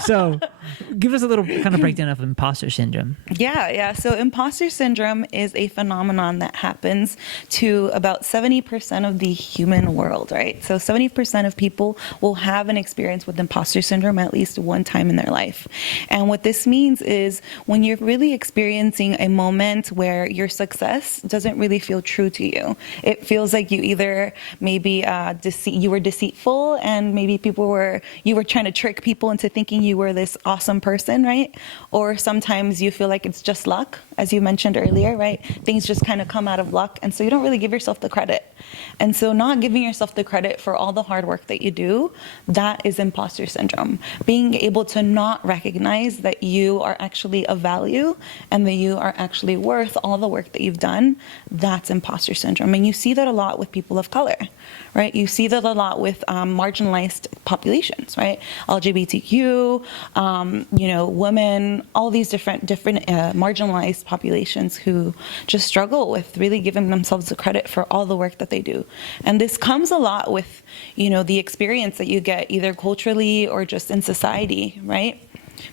So give us a little kind of breakdown of imposter syndrome. Yeah. So imposter syndrome is a phenomenon that happens to about 70% of the human world, right? So 70% of people will have an experience with imposter syndrome at least one time in their life. And what this means is when you're really experiencing a moment where your success doesn't really feel true to you. It feels like you either maybe you were deceitful, and maybe you were trying to trick people into thinking you were this awesome person, right? Or sometimes you feel like it's just luck, as you mentioned earlier, right? Things just kind of come out of luck, and so you don't really give yourself the credit. And so not giving yourself the credit for all the hard work that you do, that is imposter syndrome. Being able to not recognize that you are actually of value and that you are actually worth all the work that you've done, that's imposter syndrome. And you see that a lot with people of color, right? You see that a lot with marginalized populations, right? LGBTQ, women, all these different marginalized populations who just struggle with really giving themselves the credit for all the work that they do. And this comes a lot with, the experience that you get either culturally or just in society, right?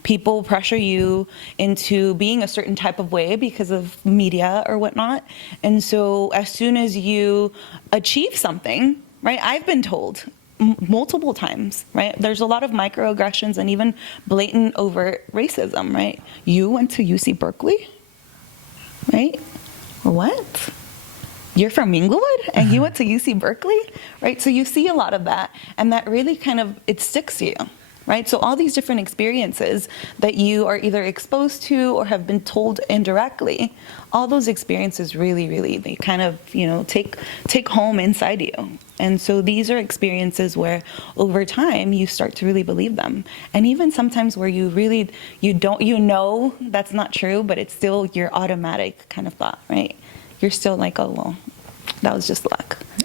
People pressure you into being a certain type of way because of media or whatnot. And so as soon as you achieve something, right, I've been told multiple times, right, there's a lot of microaggressions and even blatant overt racism, right? You went to UC Berkeley, right? What? You're from Inglewood and you went to UC Berkeley, right? So you see a lot of that, and that really it sticks to you. Right? So all these different experiences that you are either exposed to or have been told indirectly, all those experiences really, they kind of, take home inside you. And so these are experiences where over time you start to really believe them. And even sometimes where you know that's not true, but it's still your automatic kind of thought, right? You're still like, oh, well, that was just luck.